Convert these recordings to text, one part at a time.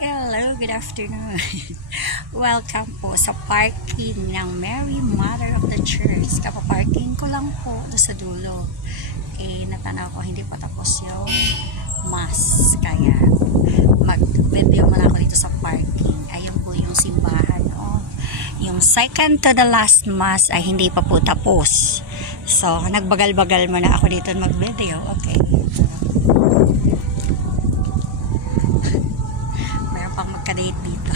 Hello, good afternoon. Welcome po sa parking ng Mary Mother of the Church. Kapaparking ko lang po sa dulo. Natanaw ko hindi pa tapos yung mass. Kaya mag-video muna ako dito sa parking. Ayun po yung simbahan. Yung second to the last mass ay hindi pa po tapos. So, nagbagal-bagal muna ako dito mag-video. Okay. Magka-date dito.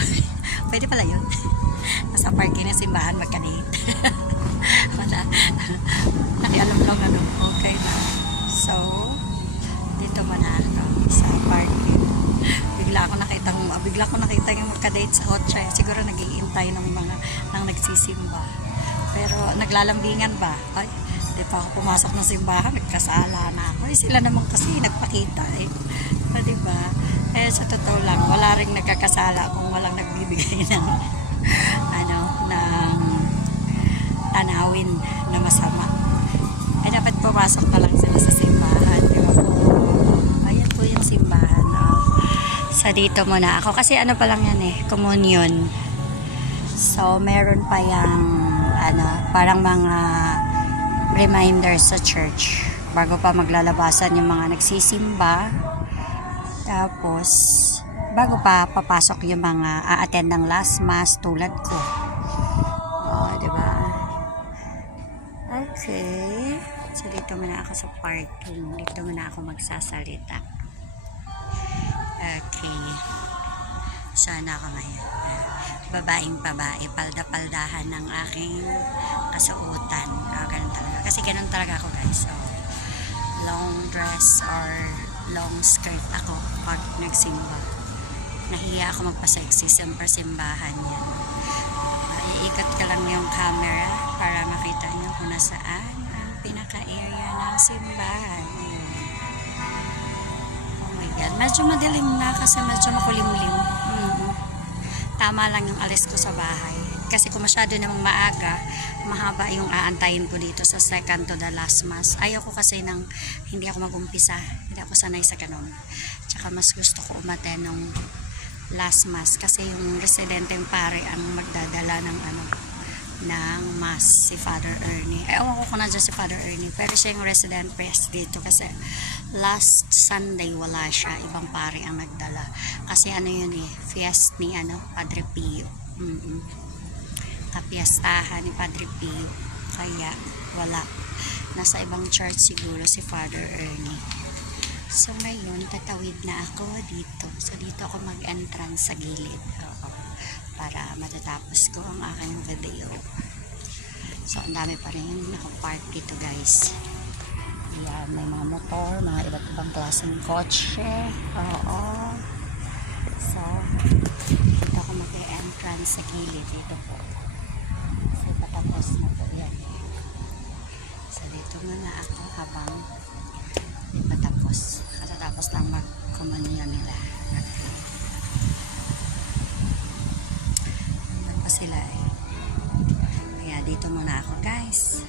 Pwede pala yun. Nasa parking ng simbahan magka-date. Wala. Nakialam lang ano. Okay na. So, dito muna ako sa parking. Bigla ko nakita yung magka-date sa kotse. Siguro nag-iintay ng mga nagsisimba. Pero naglalambingan ba? Ay, di pa ako pumasok ng simbahan. Nagkasala na ako. Sila naman kasi nagpakita eh. Diba? Sa totoo lang, wala ring nagkakasala kung walang nagbibigay ng ng tanawin na masama. Dapat pumasok na lang sila sa simbahan. Diba po? Ayan po yung simbahan. So, dito muna ako. Kasi pa lang yan eh, communion. So, meron pa yung parang mga reminders sa church. Bago pa maglalabasan yung mga nagsisimba. Tapos, bago pa papasok yung mga a-attend ng last mass tulad ko. Diba? Okay. So, dito muna ako sa parking. Dito muna ako magsasalita. Okay. Sana ako ngayon. Babaeng babae. Palda-paldahan ng aking kasuotan. Ganun talaga. Kasi ganun talaga ako guys. So, long dress or long skirt ako pag nagsimba. Nahiya ako magpa-sexy sa simbahan yan. Iikot ka lang yung camera para makita nyo kung nasaan ang pinaka-area ng simbahan. Oh my God. Medyo madilim na kasi medyo makulimlim. Tama lang yung alis ko sa bahay. Kasi kung masyado namang maaga, mahaba yung aantayin ko dito sa second to the last mass. Ayaw ko kasi hindi ako mag-umpisa. Hindi ako sanay sa ganun. Tsaka mas gusto ko umaten ng last mass kasi yung residenteng pare ang magdadala ng ng mass, si Father Ernie. Ewan ko kung nandiyan si Father Ernie, pero siya yung resident priest dito kasi last Sunday wala siya. Ibang pare ang nagdala. Kasi yun fiest ni Padre Pio. Kapiyastahan ni Padre Pio. Kaya wala. Nasa ibang church siguro si Father Ernie. So ngayon, tatawid na ako dito. So dito ako mag-entrance sa gilid. Para matatapos ko ang aking video. So ang dami pa rin nakapark dito guys. Ayan, may mga motor, mga iba't ibang klaseng kotse. So, dito ako mag-entrance sa gilid. Dito po. So, patapos na po yan. So, dito muna ako habang patapos. Katatapos lang mag-communion nila. Naman pa sila eh. Kaya dito muna ako guys.